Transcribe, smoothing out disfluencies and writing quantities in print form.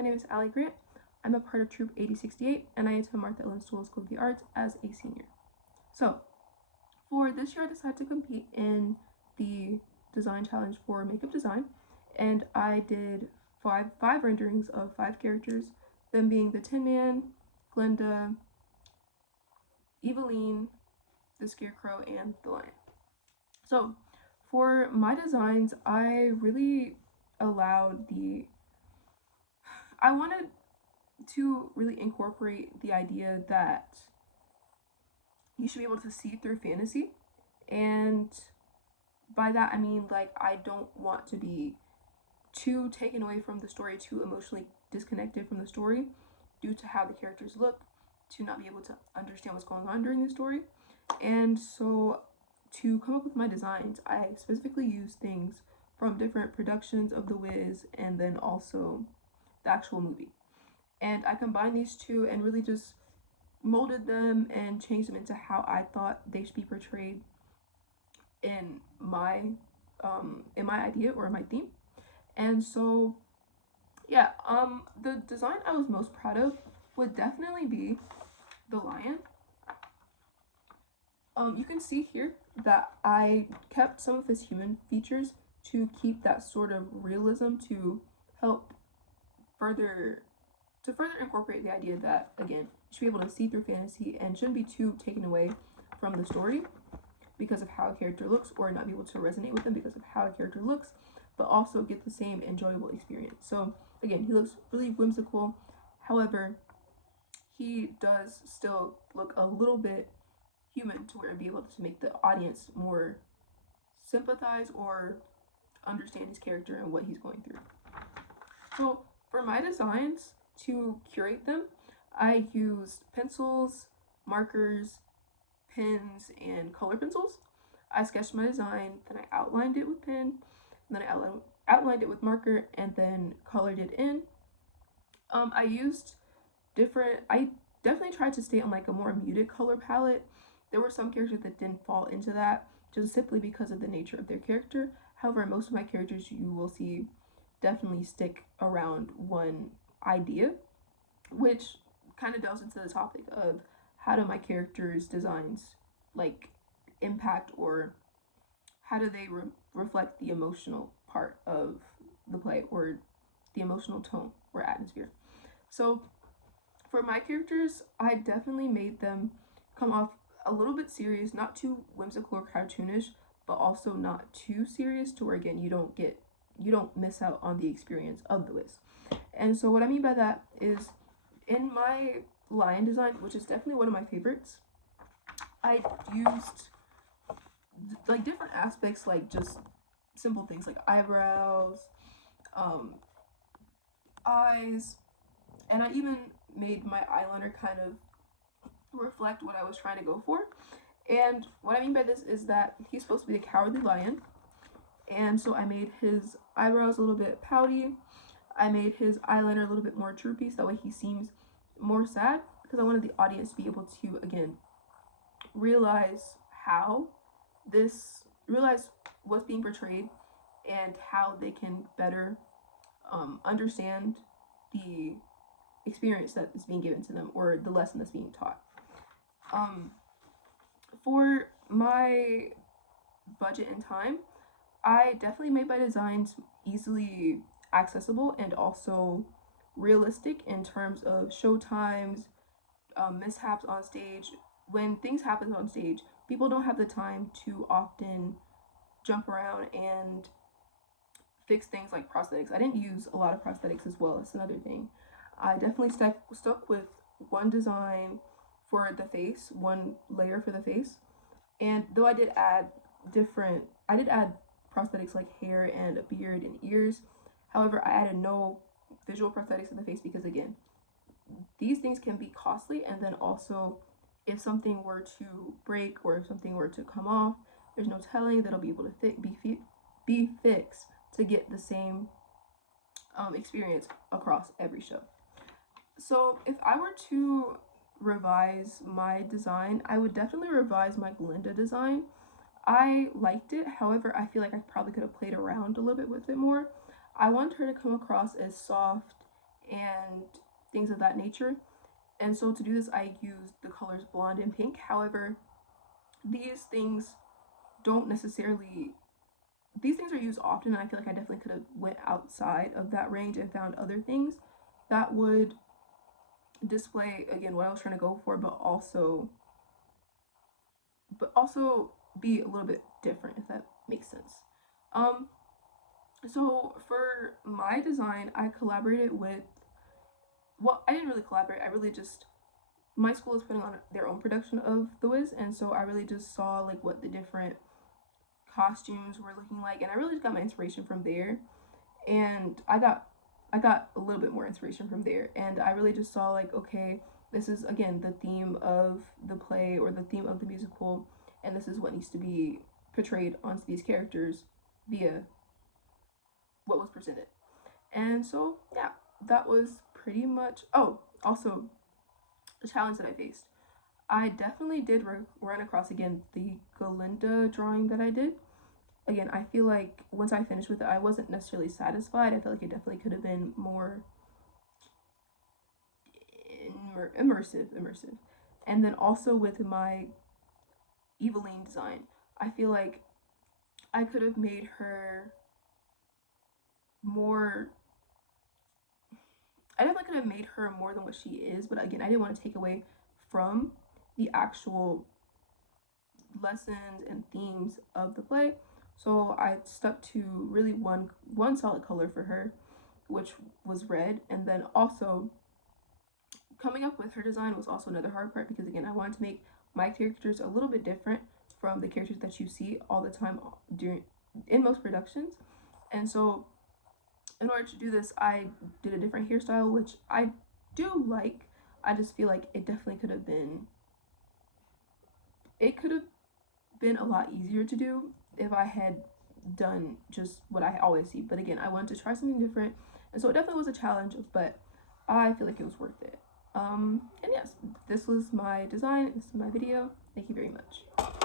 my name is Allie Grant. I'm a part of Troupe 8068, and I attend Martha Ellen Stoll School of the Arts as a senior. So, for this year, I decided to compete in the design challenge for makeup design, and I did five renderings of 5 characters, them being the Tin Man, Glenda, Eveline, the Scarecrow, and the Lion. So, for my designs, I really allowed I wanted to really incorporate the idea that you should be able to see through fantasy, and by that I mean, like, I don't want to be too taken away from the story, too emotionally disconnected from the story due to how the characters look, to not be able to understand what's going on during the story. And so to come up with my designs, I specifically use things from different productions of The Wiz and then also the actual movie. And I combined these two and really just molded them and changed them into how I thought they should be portrayed in my idea or my theme. And so yeah, the design I was most proud of would definitely be the lion. You can see here that I kept some of his human features to keep that sort of realism, to help further incorporate the idea that, again, you should be able to see through fantasy and shouldn't be too taken away from the story because of how a character looks, or not be able to resonate with them because of how a character looks, but also get the same enjoyable experience. So again, he looks really whimsical. However, he does still look a little bit human, to where be able to make the audience more sympathize or understand his character and what he's going through. So for my designs, to curate them, I used pencils, markers, pens, and color pencils. I sketched my design, then I outlined it with pen, and then I outlined it with marker, and then colored it in. I definitely tried to stay on like a more muted color palette. There were some characters that didn't fall into that, just simply because of the nature of their character. However, most of my characters you will see definitely stick around one idea, which kind of delves into the topic of how do my characters' designs like impact, or how do they reflect the emotional part of the play, or the emotional tone or atmosphere. So for my characters, I definitely made them come off a little bit serious, not too whimsical or cartoonish, but also not too serious to where, again, you don't miss out on the experience of the Wiz. And so what I mean by that is, in my lion design, which is definitely one of my favorites, I used like different aspects, like just simple things like eyebrows, eyes, and I even made my eyeliner kind of reflect what I was trying to go for. And what I mean by this is that he's supposed to be the cowardly lion, and so I made his eyebrows a little bit pouty. I made his eyeliner a little bit more droopy, so that way he seems more sad, because I wanted the audience to be able to, again, realize what's being portrayed and how they can better understand the experience that is being given to them, or the lesson that's being taught. For my budget and time, I definitely made my designs easily accessible and also realistic in terms of show times, mishaps on stage. When things happen on stage, people don't have the time to often jump around and fix things like prosthetics. I didn't use a lot of prosthetics as well. That's another thing. I definitely stuck with one design for the face, one layer for the face. And though I did add prosthetics like hair and a beard and ears. However, I added no visual prosthetics in the face because, again, these things can be costly, and then also if something were to break or if something were to come off, there's no telling that it'll be able to be fixed to get the same experience across every show. So if I were to revise my design, I would definitely revise my Glinda design. I liked it, however, I feel like I probably could have played around a little bit with it more. I want her to come across as soft and things of that nature. And so to do this, I used the colors blonde and pink. However, these things don't necessarily, these things are used often, and I feel like I definitely could have went outside of that range and found other things that would display, again, what I was trying to go for, but also be a little bit different, if that makes sense. Um, so for my design, I collaborated with, well, I didn't really collaborate. I really just, my school is putting on their own production of The Wiz, and so I really just saw like what the different costumes were looking like, and I really just got my inspiration from there. And I got a little bit more inspiration from there, and I really just saw like, okay, this is again the theme of the play or the theme of the musical, and this is what needs to be portrayed onto these characters via what was presented. And so yeah, that was pretty much. Oh, also the challenge that I faced. I definitely did run across again the Galinda drawing that I did. Again, I feel like once I finished with it, I wasn't necessarily satisfied. I feel like it definitely could have been more immersive. And then also with my Eveline design, I feel like I could have made her more. I definitely could have made her more than what she is, but again, I didn't want to take away from the actual lessons and themes of the play. So I stuck to really one solid color for her, which was red, and then also coming up with her design was also another hard part because again, I wanted to make my characters a little bit different from the characters that you see all the time during in most productions. And so in order to do this, I did a different hairstyle, which I do like. I just feel like it could have been a lot easier to do if I had done just what I always see. But again, I wanted to try something different, and so it definitely was a challenge, but I feel like it was worth it. And yes, this was my design. This is my video. Thank you very much.